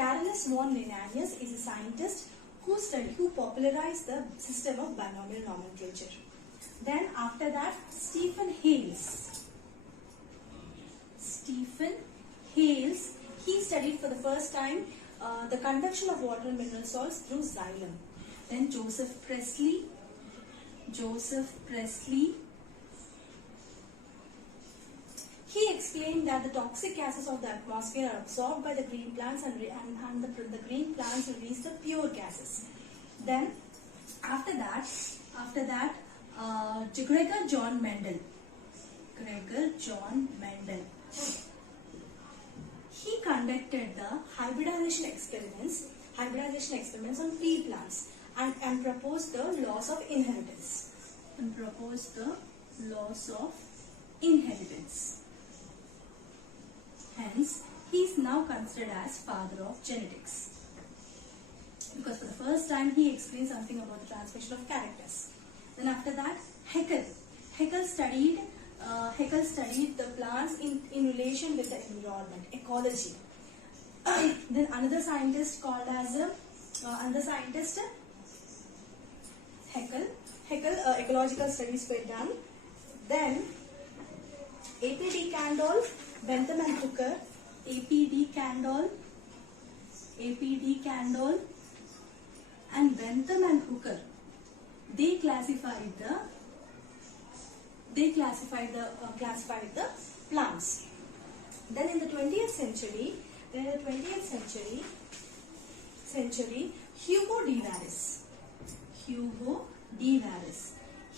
Carolus von Linnaeus is a scientist who popularized the system of binomial nomenclature. Then after that, Stephen Hales. He studied for the first time the conduction of water and mineral salts through xylem. Then Joseph Priestley. He explained that the toxic gases of the atmosphere are absorbed by the green plants and the green plants release the pure gases. Then after that, Gregor John Mendel. He conducted the hybridization experiments on pea plants and proposed the laws of inheritance. Hence, he is now considered as father of genetics. Because for the first time he explained something about the transmission of characters. Then after that, Haeckel studied the plants in relation with the environment, ecology. Then another scientist called as Haeckel, ecological studies were done. Then A.P.D. Candle, Bentham and Hooker, and Bentham and Hooker, they classified the plants. Then in the 20th century, Hugo de Vares,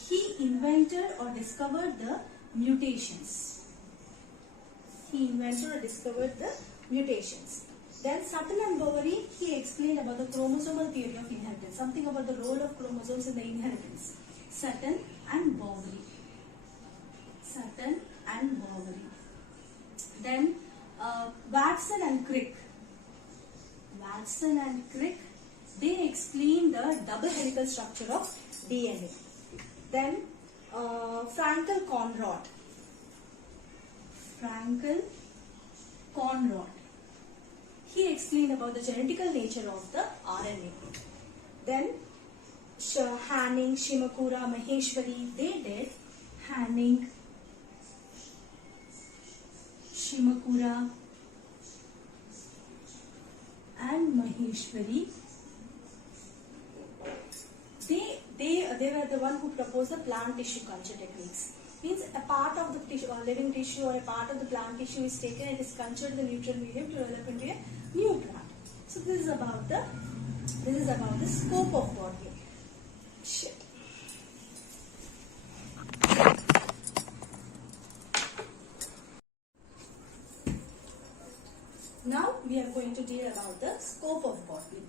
he invented or discovered the mutations. Then Sutton and Boveri, he explained about the chromosomal theory of inheritance, something about the role of chromosomes in the inheritance. Sutton and Boveri. Then Watson and Crick, they explained the double helical structure of DNA. Then Frankel Conrad, he explained about the genetical nature of the RNA. Then Hanning, Shimakura, Maheshwari, they did Hanning, Shimakura and Maheshwari. They were the one who proposed the plant tissue culture techniques. Means a part of the tissue or living tissue or a part of the plant tissue is taken and is cultured in the neutral medium to develop into a new plant. So this is about the scope of botany. Now we are going to deal about the scope of botany.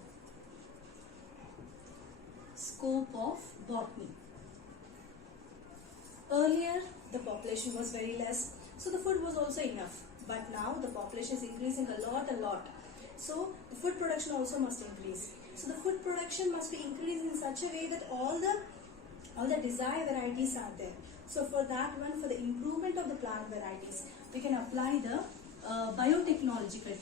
Earlier, the population was very less, so the food was also enough. But now the population is increasing a lot. So the food production also must increase. So the food production must be increased in such a way that all the desired varieties are there. So for that one, for the improvement of the plant varieties, we can apply the biotechnological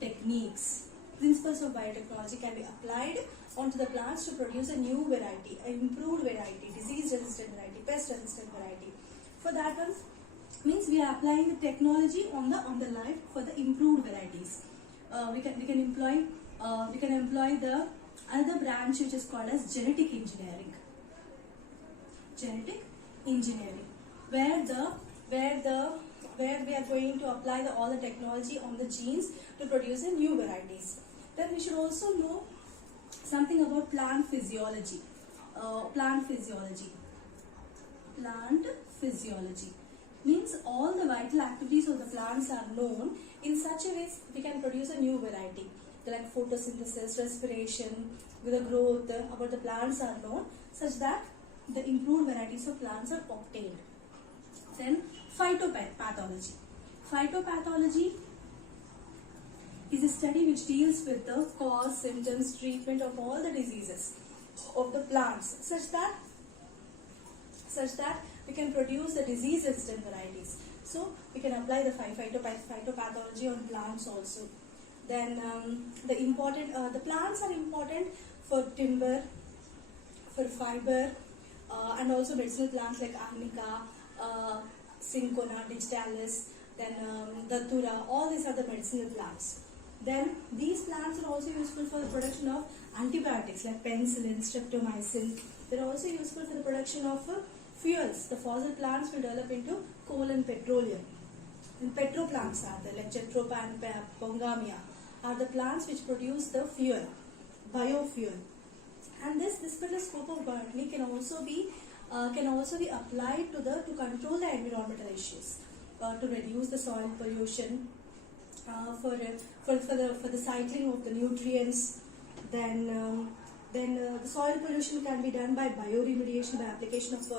techniques. Principles of biotechnology can be applied onto the plants to produce a new variety, an improved variety, disease-resistant variety, pest-resistant variety. For that one, means we are applying the technology on the life for the improved varieties. We can employ the another branch which is called as genetic engineering. Where we are going to apply all the technology on the genes to produce a new varieties. Then we should also know something about plant physiology. Plant physiology means all the vital activities of the plants are known in such a way we can produce a new variety. Like photosynthesis, respiration, the growth about the plants are known such that the improved varieties of plants are obtained. Then phytopathology. Phytopathology is a study which deals with the cause, symptoms, treatment of all the diseases of the plants such that we can produce the disease-resistant varieties. So we can apply the phytopathology on plants also. Then the plants are important for timber, for fiber, and also medicinal plants like arnica, cinchona, digitalis, then datura. All these are the medicinal plants. Then these plants are also useful for the production of antibiotics like penicillin, streptomycin. They are also useful for the production of fuels. The fossil plants will develop into coal and petroleum. And petroplants are there like Jatropha and Pongamia are the plants which produce the fuel, biofuel. And this particular scope of botany can also be applied to control the environmental issues, to reduce the soil pollution, for the cycling of the nutrients. Then the soil pollution can be done by bioremediation, by application of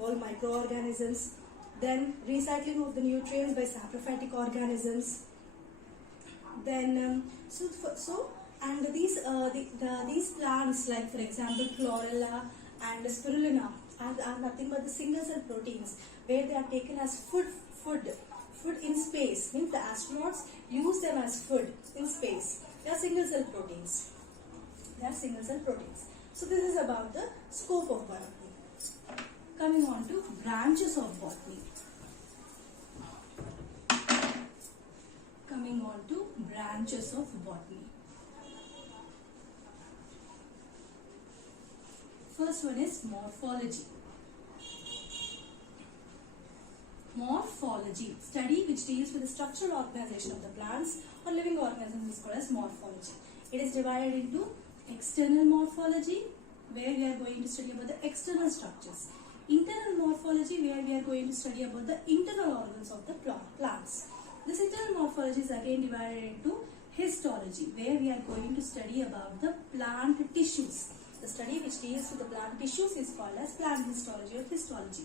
all microorganisms. Then recycling of the nutrients by saprophytic organisms. Then these plants, like for example chlorella and spirulina, are nothing but the single cell proteins, where they are taken as food in space. Means the astronauts use them as food in space. They are single cell proteins. So this is about the scope of botany. Coming on to branches of botany. First one is morphology. Morphology, study which deals with the structural organization of the plants or living organisms, is called as morphology. It is divided into external morphology, where we are going to study about the external structures. Internal morphology, where we are going to study about the internal organs of the plants. This internal morphology is again divided into histology, where we are going to study about the plant tissues. The study which deals with the plant tissues is called as plant histology or histology.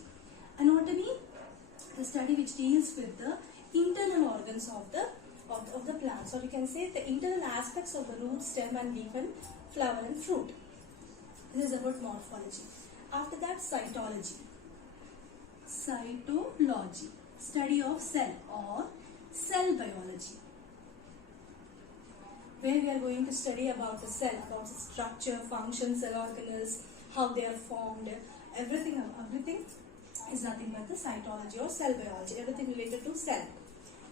Anatomy, the study which deals with the internal organs of the plants, or you can say the internal aspects of the root, stem and leaf and flower and fruit. This is about morphology. After that, cytology. Cytology, study of cell or cell biology, where we are going to study about the cell, about its structure, function, cell organelles, how they are formed, everything is nothing but the cytology or cell biology, everything related to cell.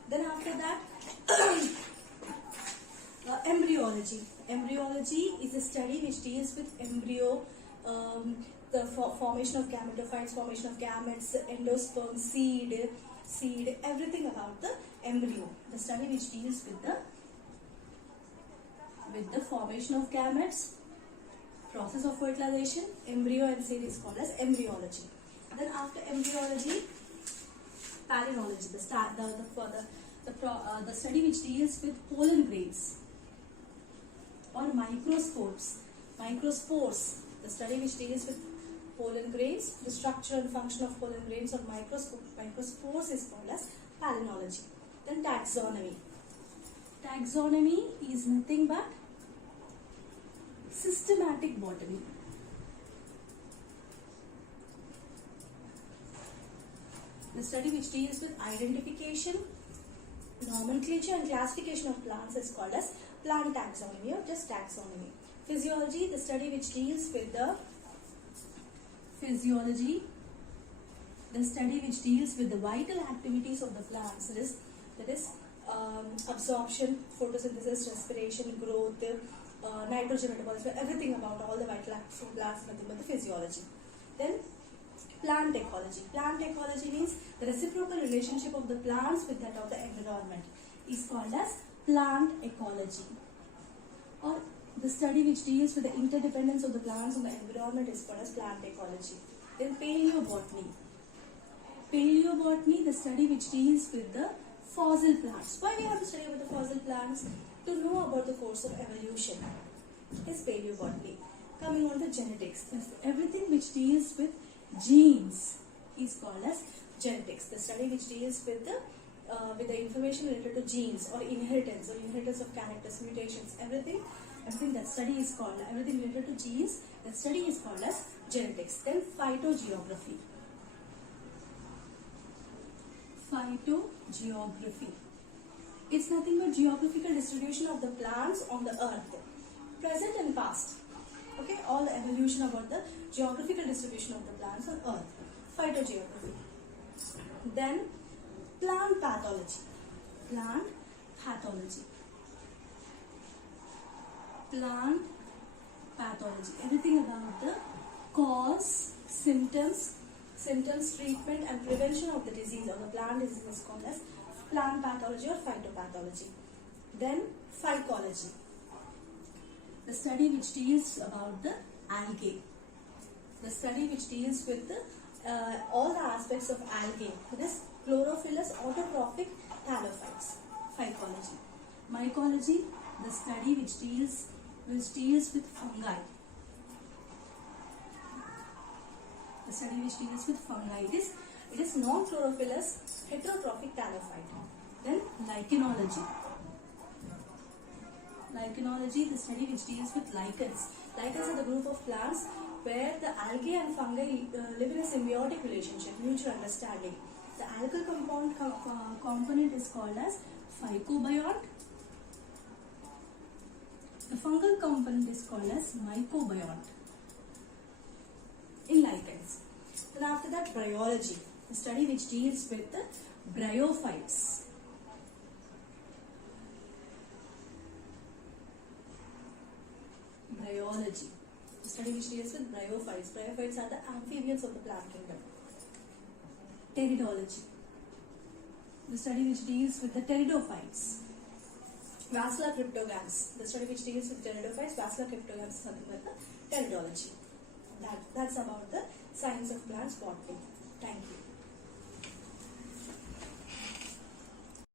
Then after that, embryology. Embryology is a study which deals with embryo, the formation of gametophytes, formation of gametes, endosperm, seed, everything about the embryo. The study which deals with the formation of gametes, process of fertilization, embryo and seed is called as embryology. Then after embryology, palynology, the study which deals with pollen grains or microspores. Microspores, the study which deals with pollen grains, the structure and function of pollen grains or microspores is called as palynology. Then taxonomy. Taxonomy is nothing but systematic botany. The study which deals with identification, nomenclature and classification of plants is called as plant taxonomy or just taxonomy. Physiology, the study which deals with the vital activities of the plants, that is absorption, photosynthesis, respiration, growth, nitrogen metabolism, everything about all the vital activities of plants, nothing but the physiology. Then plant ecology. Plant ecology means the reciprocal relationship of the plants with that of the environment is called as plant ecology. Or the study which deals with the interdependence of the plants on the environment is called as plant ecology. Then paleobotany. Paleobotany, the study which deals with the fossil plants. Why we have to study about the fossil plants? To know about the course of evolution is paleobotany. Coming on to genetics. Everything which deals with genes is called as genetics. The study which deals with the information related to genes or inheritance of characters, mutations, everything that study is called, everything related to genes, that study is called as genetics. Then phytogeography. Phytogeography. It's nothing but geographical distribution of the plants on the earth, present and past. Okay, all the evolution about the geographical distribution of the plants on earth. Phytogeography. Then plant pathology. Plant pathology. Plant pathology. Everything about the cause, symptoms, treatment and prevention of the disease or the plant disease is called as plant pathology or phytopathology. Then phycology, the study which deals about the algae, the study which deals with the, all the aspects of algae, this chlorophyllus autotrophic thallophytes. Phycology. Mycology, the study which deals with fungi. The study which deals with fungi. It is non-chlorophyllus heterotrophic thallophyte. Then lichenology. Lichenology, the study which deals with lichens. Lichens are the group of plants where the algae and fungi live in a symbiotic relationship, mutual understanding. The algal component is called as phycobiont. The fungal component is called as mycobiont in lichens. Then after that, bryology, the study which deals with the bryophytes. Bryology, the study which deals with bryophytes. Bryophytes are the amphibians of the plant kingdom. Pteridology, the study which deals with the pteridophytes. Vascular cryptogams, the study which deals with pteridophytes. Vascular cryptogams is nothing but the pteridology. That's about the science of plants botany. Thank you.